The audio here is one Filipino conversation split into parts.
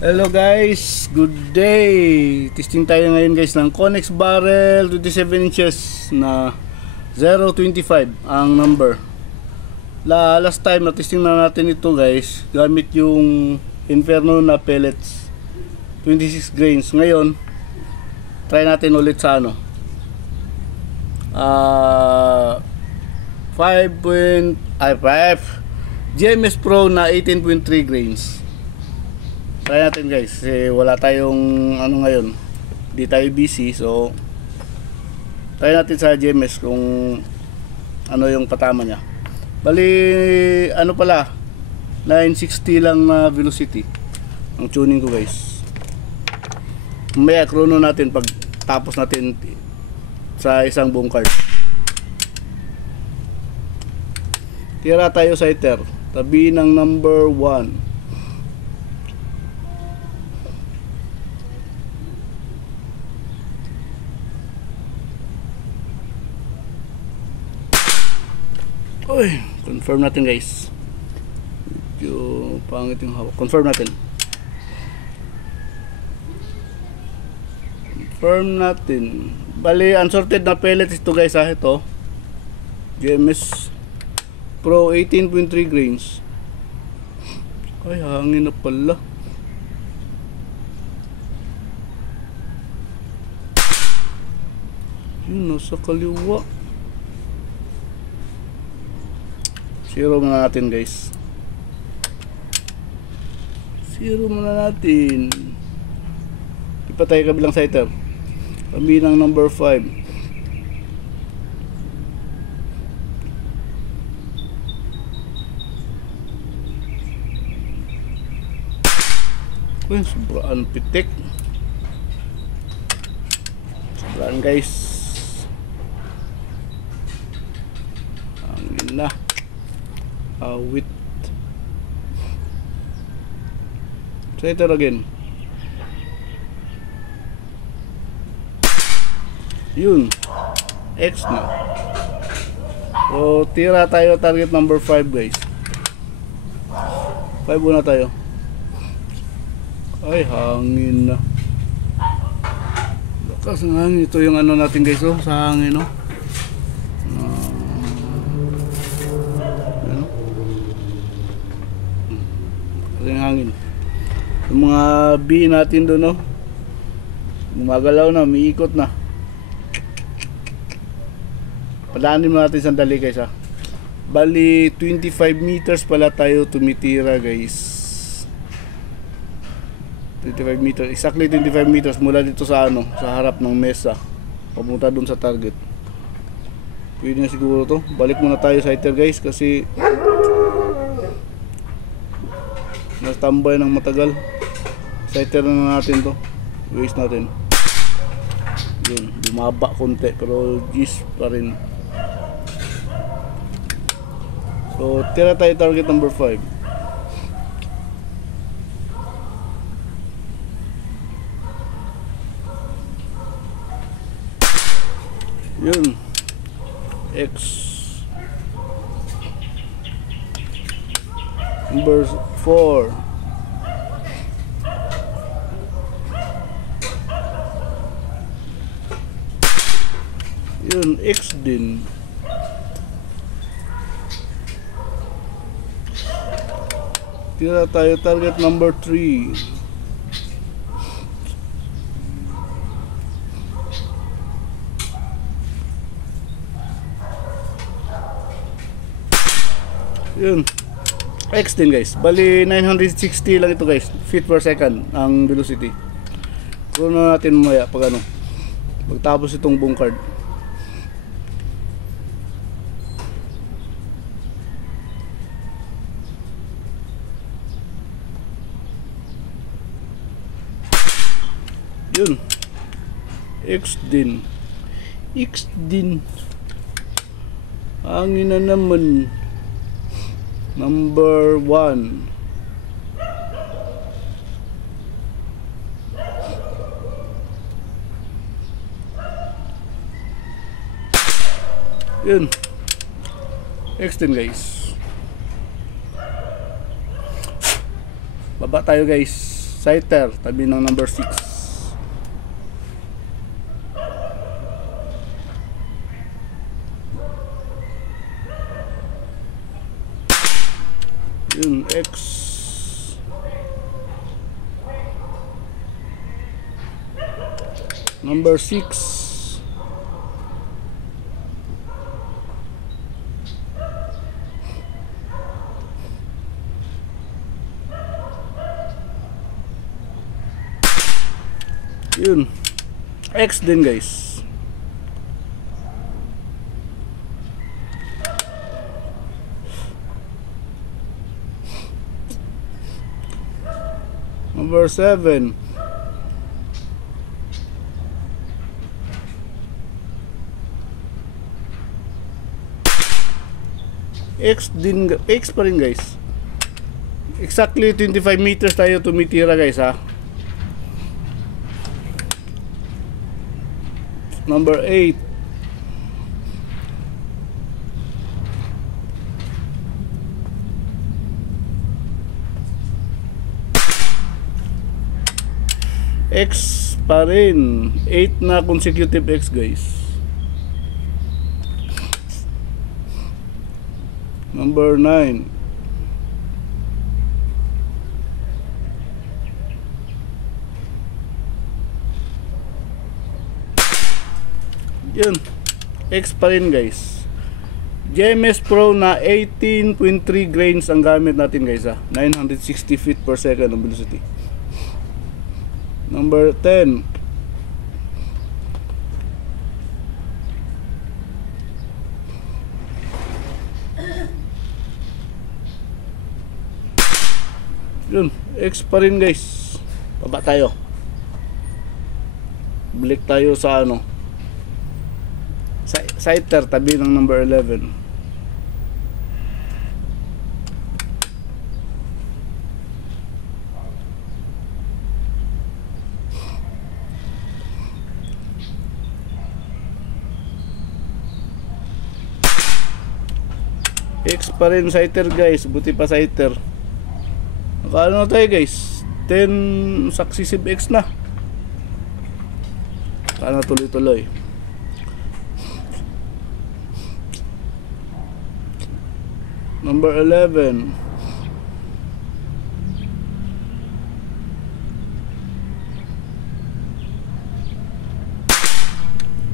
Hello guys, good day. Testing tayo ngayon guys ng Connex barrel 27 inches na 025 ang number. Last time na testing na natin ito guys, gamit yung Inferno na pellets 26 grains. Ngayon try natin ulit sa ano 5 GMS Pro na 18.3 grains. Try natin guys, kasi wala tayong ano ngayon, di tayo busy, so try natin sa GMS kung ano yung patama nya. Bali ano pala, 960 lang na velocity ang tuning ko guys. Mamaya chrono natin pag tapos natin sa isang buong card. Tira tayo sa iter, tabi ng number 1. Uy, confirm natin guys. Medyo pangit yung hawak. Confirm natin. Confirm natin. Bali, unsorted na pellets ito guys ha. Ito GMS Pro 18.3 grains. Ay, hangin na pala. Yun, nasa kaliwa. Zero muna natin guys. Zero muna natin. Di pa tayo kabilang sighter. Kami ng number 5. Uy, sobraan pitik. Sobraan guys. Hangin na. Awit. Try it again. Yun. X na. So, tira tayo target number 5 guys. 5 muna tayo. Ay, hangin na. Lakas ng hangin. Ito yung ano natin guys, oh, sa hangin, no? Hangin. Yung mga bee natin doon, no, gumagalaw na, umiikot na. Padaanin mo natin sandali guys ha. Bali 25 meters pala tayo tumitira guys. 25 meters, exactly 25 meters mula dito sa ano, sa harap ng mesa papunta doon sa target. Pwede na siguro to. Balik muna tayo sa iter guys kasi nastambay ng matagal. Sighter na natin to. Waste natin. Yun, bumaba konti pero gis pa rin. So, tira tayo target number 5. Yun. X number 4. Yun, X din. Tira tayo target number 3. Yun, X din guys. Bali 960 lang ito guys, feet per second ang velocity. Kuno natin mamaya pag ano, pagtapos itong buong card. Yun, X din. X din. Hangin na naman. Number 1. Yun, X din guys. Baba tayo guys. Sighter, tabi ng number 6. Yun, X. Number 6. Yun, X din guys. Number 7. X din, X pa rin guys. Exactly 25 meters tayo tumitira guys ha. Number 8. X pa rin. 8 na consecutive X guys. Number 9. Yun, X pa rin guys. GMS Pro na 18.3 grains ang gamit natin guys ha. 960 feet per second ang velocity. Number 10. Yun, X pa rin guys. Baba tayo. Balik tayo sa ano, sighter, tabi ng number 11. X pa rin sighter guys, buti pa sighter. Nakaano na tayo guys, 10 successive X na. Sana tuloy-tuloy. Number 11.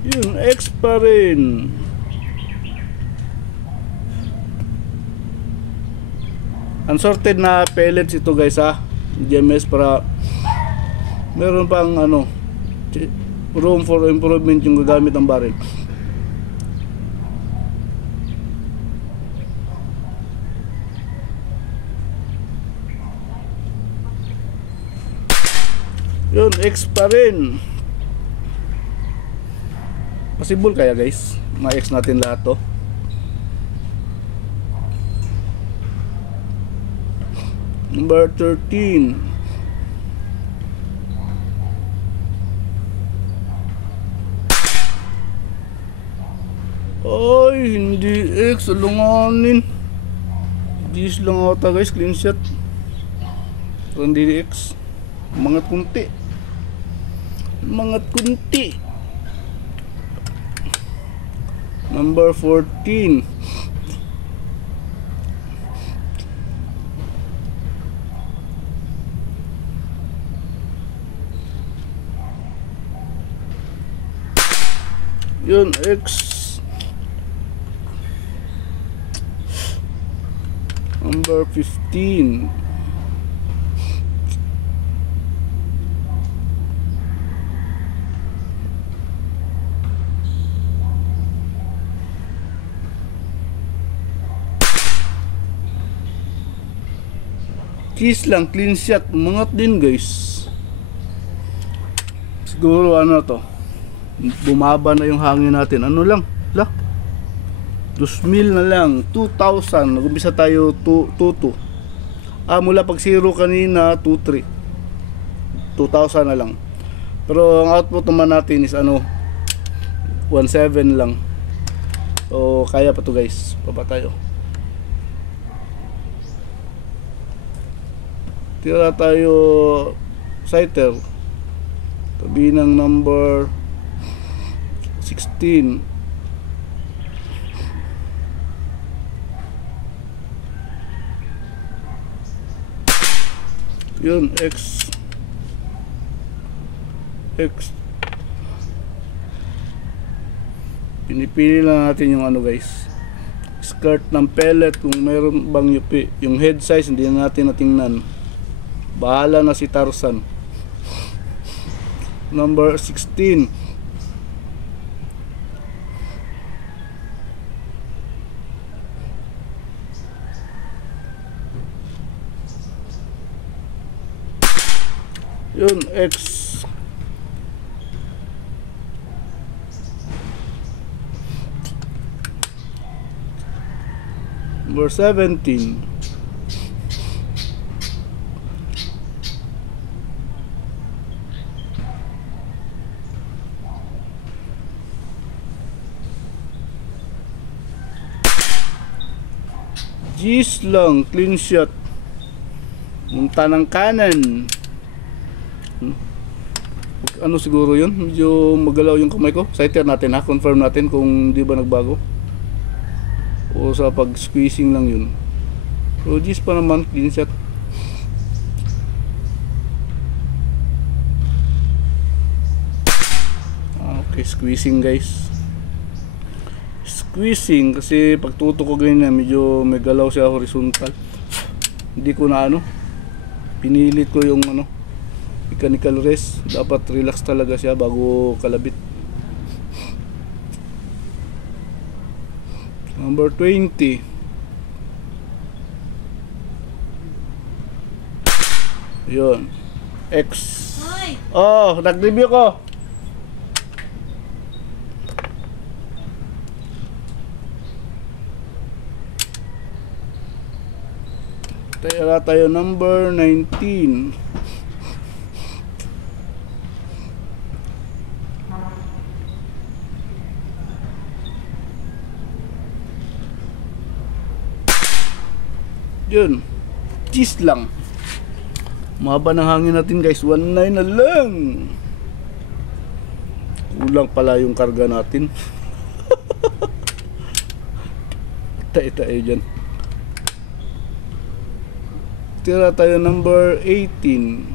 Yun, X pa rin. Unsorted na pellets ito guys ha. GMS para meron pang ano, room for improvement yung gagamit ng barrel. Yun, X pa rin. Possible kaya guys, ma-X natin lahat to. Number 13. Ay, hindi X, alunganin. Gis lang ata guys, clean shot. Hindi X. Mangat kunti. Mangat kunti. Number 14. Yun, X. Number 15. Kiss lang, clean shot, umangat din guys. Siguro ano to, bumaba na yung hangin natin. Ano lang, 2,000 na lang, 2,000. Nag-umpisa tayo 2,2. Mula pag 0 kanina 2,3. 2,000 na lang. Pero ang output naman natin is ano, 1,7 lang. So kaya pa to guys. Baba tayo. Tira tayo Scyther, tabi ng number 16. Yun, X pinipili lang natin yung ano guys, skirt ng pellet kung meron bang yupi. Yung head size hindi na natin natingnan, bahala na si Tarzan. Number 16. Yun, X. Number 17. G's lang, clean shot. Munta ng kanan. Ano siguro yun? Medyo magalaw yung kamay ko. Scyther natin ha, confirm natin kung di ba nagbago o sa pag squeezing lang yun. So G's pa naman, clean shot. Okay, squeezing guys, squeezing kasi pag tutok ko ganyan medyo may galaw siya horizontal. Hindi ko na ano, pinilit ko yung ano, mechanical rest. Dapat relax talaga siya bago kalabit. Number 20. Yun, X. Oh, nag-review ko. Tira tayo number 19. Yun, cheese lang. Mahaba ng hangin natin guys, 19 na lang. Kulang pala yung karga natin. Tayo dyan. Tira tayo number 18.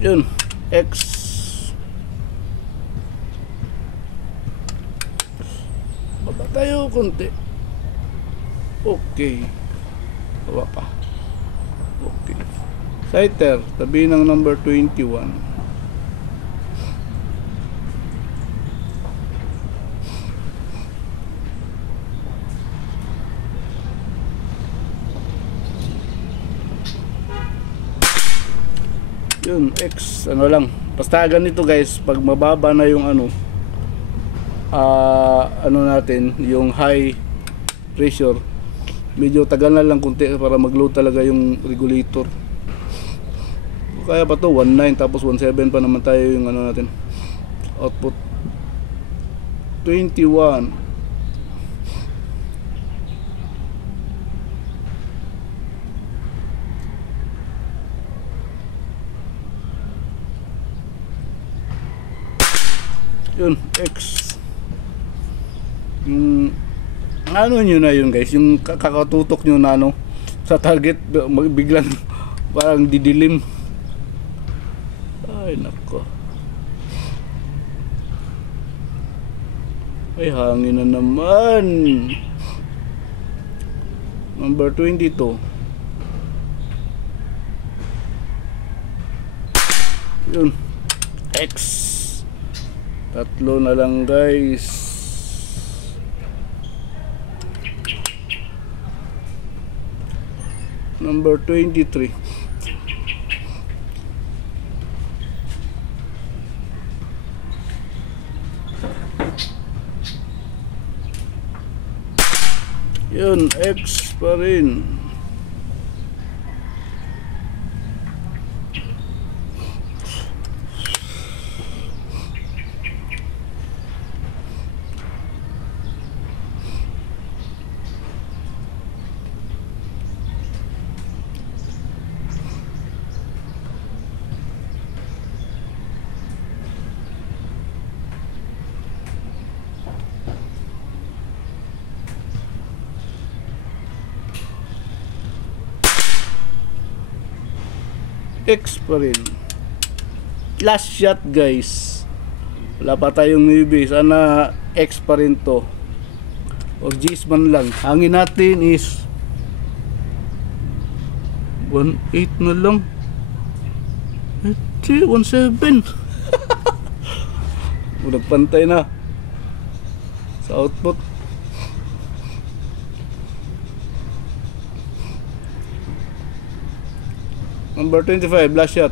Yun, X. Baba tayo konti. Okay. Baba pa. Okay. Scyther, tabi ng number 21. Yun, X, ano lang. Basta ganito guys, pag mababa na yung ano, ano natin, yung high pressure, medyo tagal na lang kunti para mag-load talaga yung regulator. Kaya pa to 19 tapos 17 pa naman tayo yung ano natin, output 21. Yun, X. Yung ano nyo na yun guys, yung kakatutok nyo na ano sa target, biglang parang didilim. Ay nako, ay hangin na naman. Number 22. Yun, X. Tatlo na lang guys. Number 23. Yun, X pa rin. X pa rin. Last shot guys. Wala pa tayong newbie. Sana X pa rin to. O G's man lang. Hangin natin is 1.8 na lang. 1.7. Nagpantay na sa output. Number 25, last shot.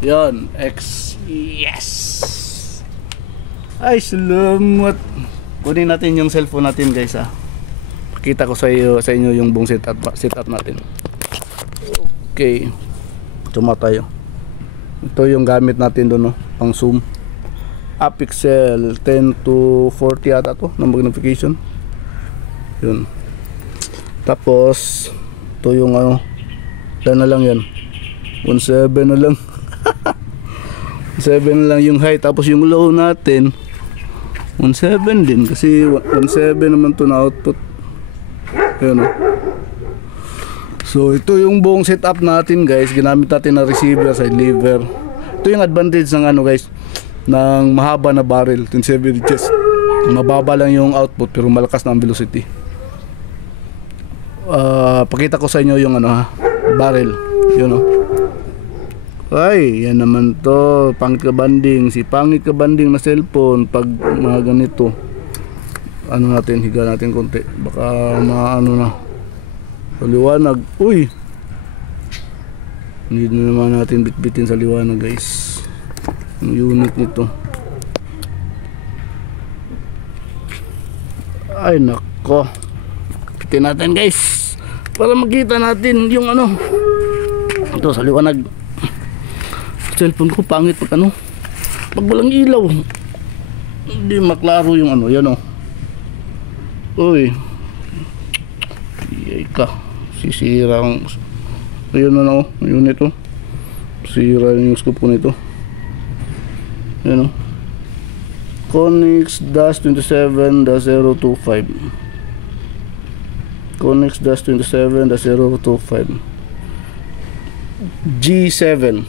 Yan, X. Yes! Ay, salamat. Kunin natin yung cellphone natin guys ha. Pakita ko sa inyo yung buong setup natin. Okay. Tuma tayo. Ito yung gamit natin doon, no? Pang zoom. Apixel 10 to 40 ata to ng magnification. Yun. Tapos ito yung ano, na lang yan. 1.7 na lang. 7 na lang yung high. Tapos yung low natin 1.7 din kasi 1.7 naman to na output. Yun, no? So ito yung buong setup natin guys. Ginamit natin na receiver, side lever. Ito yung advantage ng ano guys, ng mahaba na barrel, 27 inches. Mababa lang yung output pero malakas na ang velocity. Pakita ko sa inyo yung ano ha, barrel. Yun o. Ay, yan naman to. Pangit ka banding. Si pangit ka banding na cellphone pag mga ganito. Ano natin, higa natin konti. Baka maano na. Liwanag. Uy, need na naman natin bitbitin sa liwanag guys yung unit nito. Ay nako, bitin natin guys para makita natin yung ano ito sa liwanag. Cellphone ko pangit pag ano, pag walang ilaw hindi maklaro yung ano. Yan o. Uy, iyay ka, sisira ang ayun na no, yun ito sira yung scope ko nito. Ayun o, Conix Dash 27-025, Conix Dash 27-025 G7.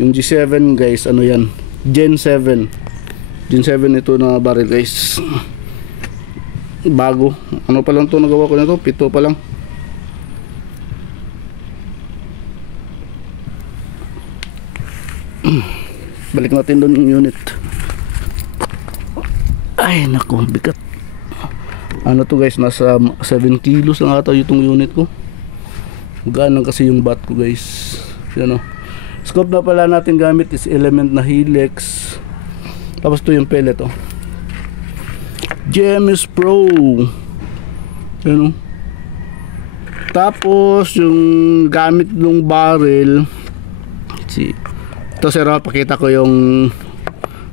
Yung G7 guys, ano yan, Gen 7 ito na barrel guys. Bago, ano pa lang to nagawa ko na to, 7 pa lang. Balik natin doon yung unit. Ay naku, bigat. Ano to guys, nasa 7 kilos lang ata itong unit ko. Ganang kasi yung bat ko guys. Yan o. Scope na pala natin gamit is Element na Helix. Tapos to yung pellet o, GMS Pro. Yan o. Tapos yung gamit ng barrel, ito sir ha, pakita ko yung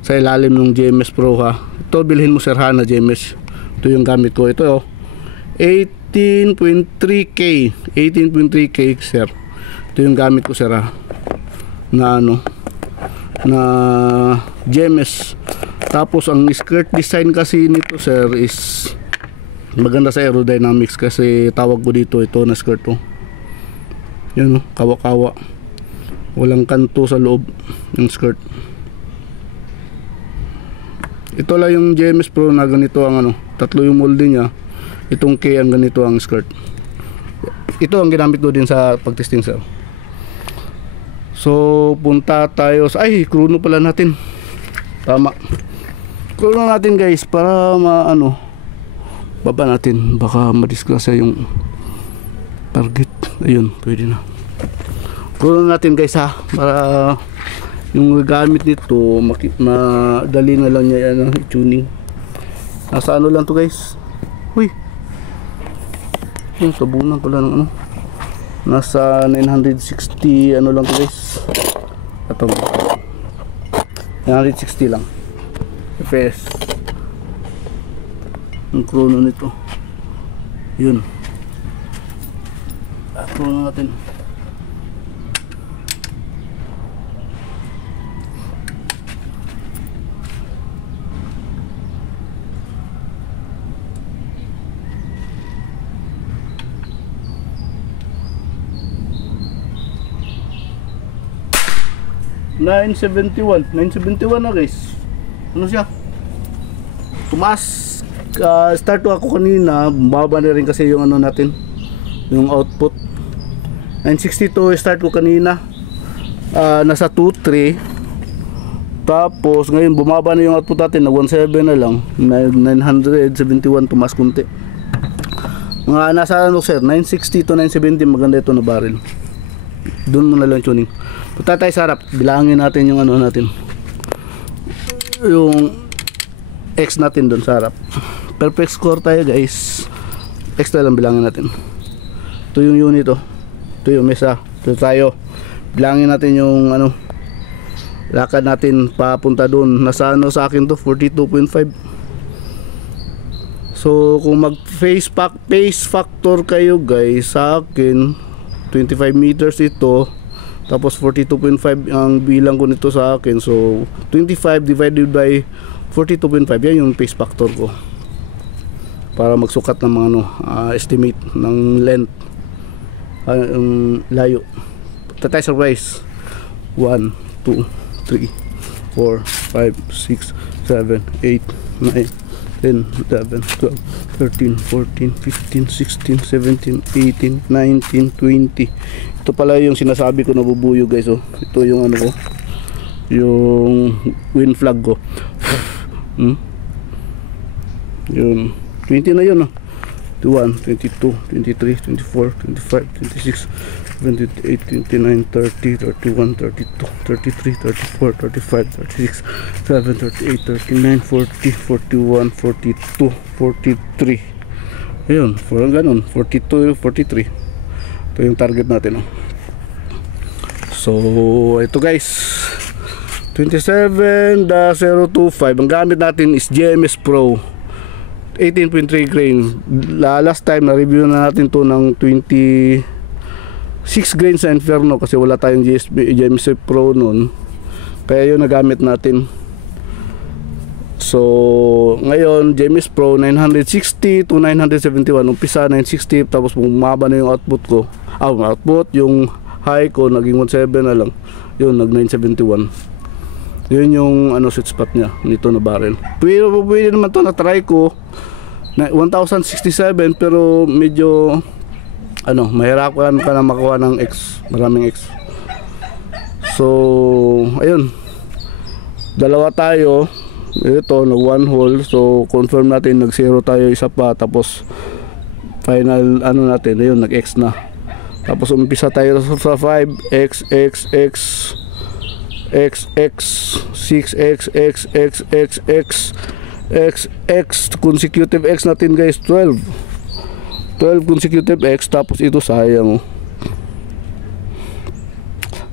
sa ilalim ng GMS Pro ha. Ito bilhin mo sir ha na GMS. Ito yung gamit ko. Ito 18.3K 18.3K sir. Ito yung gamit ko sir ha, na ano, na GMS. Tapos ang skirt design kasi nito sir is maganda sa aerodynamics kasi tawag ko dito ito na skirt to. Yan o, kawa-kawa. Walang kanto sa loob ng skirt. Ito lang yung GMS Pro na ganito ang ano, tatlo yung molding niya. Itong K ang ganito ang skirt. Ito ang ginamit ko din sa pagtesting sir. So punta tayo sa, ay chrono pala natin. Tama, chrono natin guys para maano, baba natin baka madisgrasya yung target. Ayun, pwede na. Chrono natin guys ha, para yung gamit nito madali na lang niya ano, tuning. Nasa ano lang to guys. Uy, yung tabunan pala ng ano, nasa 960 ano lang to guys. Ito 960 lang FPS ang chrono nito. Yun, chrono natin. 971 na guys. Ano siya? Tumaas. Start to ako kanina, bumaba na rin kasi yung ano natin, yung output. 962 start ko kanina, nasa 23. Tapos ngayon bumaba na yung output natin, na 17 na lang, 971, tumaas kunti. Mga nasa ano sir, 960 to 970, maganda ito na barrel. Doon mo na lang tuning. Punta tayo sa harap, bilangin natin yung ano natin, yung X natin doon sa harap. Perfect score tayo guys. Extra lang bilangin natin. Ito yung unit oh. Ito yung mesa. Ito tayo. Bilangin natin yung ano, lakad natin papunta doon. Nasa ano sa akin to, 42.5. So kung mag pace factor kayo guys, sa akin 25 meters ito, tapos 42.5 ang bilang ko nito sa akin. So 25 divided by 42.5, yan yung pace factor ko para magsukat ng mga ano, estimate ng length, layo. Tatay sa rise. 1, 2, 3, 4, 5, 6, 7, 8, 9, 10, 11, 12, 13, 14, 15, 16, 17, 18, 19, 20. Ito pala yung sinasabi ko, nabubuyo guys oh. Ito yung ano ko, yung wind flag ko. Yun, 20 na yun oh. 21, 22, 23, 24, 25, 26, 28, 29, 30, 31, 32, 33, 34, 35, 36, 7, 38, 39, 40, 41, 42, 43. Ayun, ganun, 42, 43. Ito yung target natin oh. So ito guys, 27-025. Ang gamit natin is GMS Pro 18.3 grain. Last time na review na natin to ng 26 grains sa Inferno kasi wala tayong GMS Pro noon, kaya yun nagamit natin. So ngayon GMS Pro 960 to 971. Umpisa 960, tapos bumaba na yung output ko. Yung high ko naging 17 na lang. Yun, nag 971. Yun yung ano, sweet spot niya nito na barrel. Pero pwede naman to na try ko na 1067, pero medyo ano, mahirapan ka na makuha ng X, maraming X. So ayun, dalawa tayo. Ito nag one hole, so confirm natin nag 0 tayo isa pa, tapos final ano natin, ayun nag X na. Tapos umpisa tayo sa 5 X X X X X 6 X X X X X X X consecutive X natin guys, 12 consecutive X. Tapos ito sayang,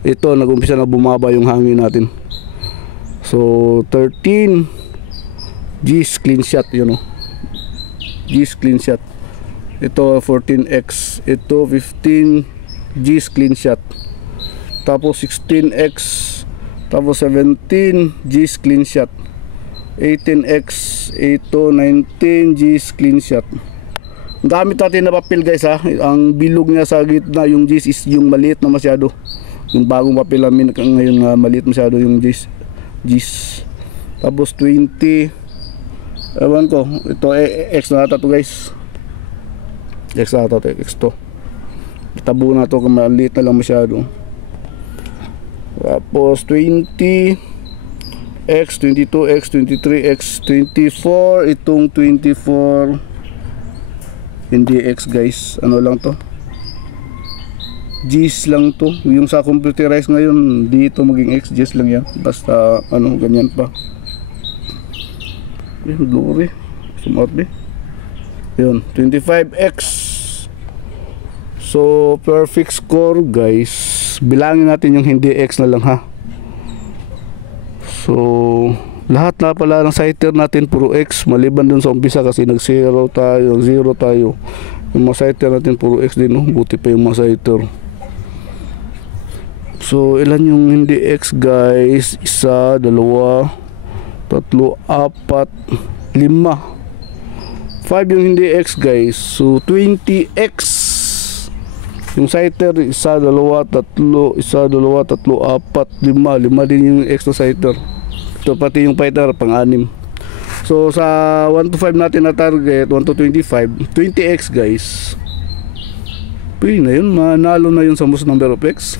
ito nag-umpisa na bumaba yung hangin natin. So 13 G's clean shot, yun o, G's clean shot. Ito 14X, ito 15 G's clean shot, tapos 16X, tapos 17 G's clean shot, 18X, ito 19 G's clean shot. Gamit natin na papel guys ha. Ang bilog niya sa gitna, yung G's is yung maliit na masyado. Yung bagong papel namin ngayon, maliit masyado yung G's. Tapos 20, ewan ko, ito X na ata to guys. X na ata to, X to. Itabo na to, maliit na lang masyado. Tapos 20 X, 22 X, 23 X, 24. Itong 24 hindi X guys, ano lang to, G's lang to. Yung sa computerized ngayon, dito maging X, G's lang yan. Basta ano, ganyan pa. Yun, glory. Sumot di. Yun, 25X. So perfect score guys. Bilangin natin yung hindi X na lang ha. So lahat na pala ng sighter natin puro X, maliban dun sa umpisa kasi nag 0 tayo. Yung mga sighter natin puro X din, no? Buti pa yung mga sighter. So ilan yung hindi X guys? 1, 2, 3, 4, 5. 5 yung hindi X guys. So 20X. Yung sighter, isa, dalawa, tatlo, apat, lima. Lima din yung extra sighter. Ito pati yung fighter, pang-anim. So sa 1 to 5 natin na target, 1 to 25, 20x guys. Pwede na yun, manalo na yun sa most number of X.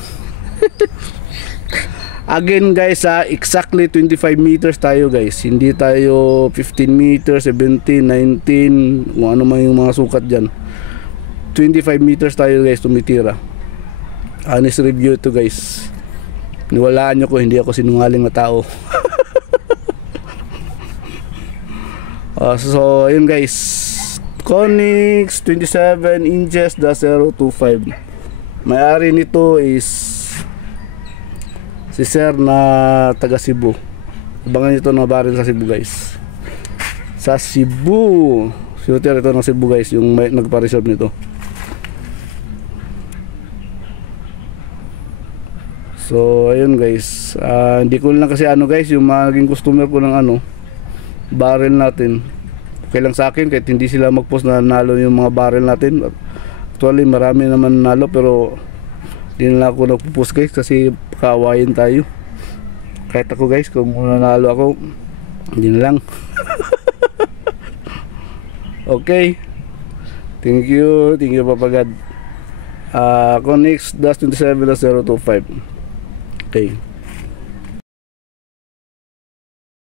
Again guys, exactly 25 meters tayo guys. Hindi tayo 15 meters, 17, 19, kung ano man yung mga sukat dyan. 25 meters tayo guys tumitira. Honest review ito guys. Niwalaan nyo ko, hindi ako sinungaling na tao. So ayun guys, Conix 27 inches -025. May-ari nito is si sir na taga Cebu. Abangan nito na baril sa Cebu guys. Sa Cebu, shooter ito ng Cebu guys, yung may nagpa-reserve nito. So ayun guys, hindi ko lang kasi guys, yung maging customer ko ng barrel natin. Okay lang sa akin kahit hindi sila mag-post na nalo yung mga barrel natin. Actually marami naman nalo, pero hindi na ako nagpo-post guys kasi kaawayin tayo. Kahit ako guys, kung nanalo ako, hindi na lang. Okay, thank you Papa God. Conix -27 -025. Okay.